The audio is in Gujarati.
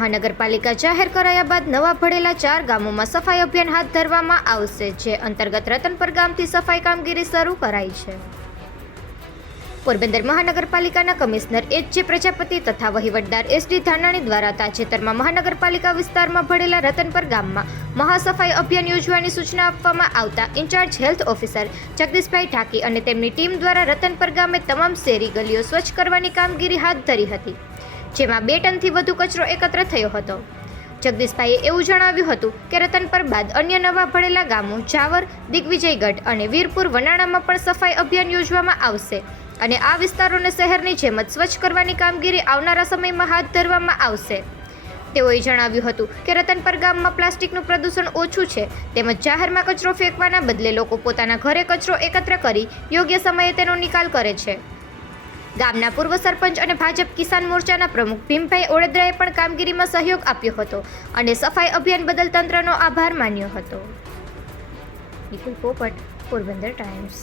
મહાનગરપાલિકા જાહેર કરાયા બાદ નવા ભળેલા 4 ગામોમાં સફાઈ અભિયાન હાથ ધરવામાં આવશે, જે અંતર્ગત રતનપર ગામથી સફાઈ કામગીરી શરૂ કરાઈ છે. પોરબંદર મહાનગરપાલિકાના કમિશનર એચ.જે. પ્રજાપતિ તથા વહીવટદાર એસ.ડી. ધાનાણી દ્વારા તાજેતરમાં મહાનગરપાલિકા વિસ્તારમાં ભળેલા રતનપર ગામમાં મહાસફાઈ અભિયાન યોજવાની સૂચના આપવામાં આવતા ઇન્ચાર્જ હેલ્થ ઓફિસર જગદીશભાઈ ઢાકી અને તેમની ટીમ દ્વારા રતનપર ગામે તમામ શેરી ગલીઓ સ્વચ્છ કરવાની કામગીરી હાથ ધરી હતી, જેમાં 2 ટનથી વધુ કચરો એકત્ર થયો હતો. જગદીશભાઈએ એવું જણાવ્યું હતું કે રતનપર બાદ અન્ય નવા ભળેલા ગામો જાવર, દિગ્વિજયગઢ અને વીરપુર વનાણામાં પણ સફાઈ અભિયાન યોજવામાં આવશે અને આ વિસ્તારોને શહેરની જેમ જ સ્વચ્છ કરવાની કામગીરી આવનારા સમયમાં હાથ ધરવામાં આવશે. તેઓએ જણાવ્યું હતું કે રતનપર ગામમાં પ્લાસ્ટિકનું પ્રદૂષણ ઓછું છે, તેમજ જાહેરમાં કચરો ફેંકવાના બદલે લોકો પોતાના ઘરે કચરો એકત્ર કરી યોગ્ય સમયે તેનો નિકાલ કરે છે. ગામના પૂર્વ સરપંચ અને ભાજપ કિસાન મોરચાના પ્રમુખ ભીમભાઈ ઓળેદરાએ પણ કામગીરીમાં સહયોગ આપ્યો હતો અને સફાઈ અભિયાન બદલ તંત્રનો આભાર માન્યો હતો. નિકુલ પોપટ, પોરબંદર ટાઈમ્સ.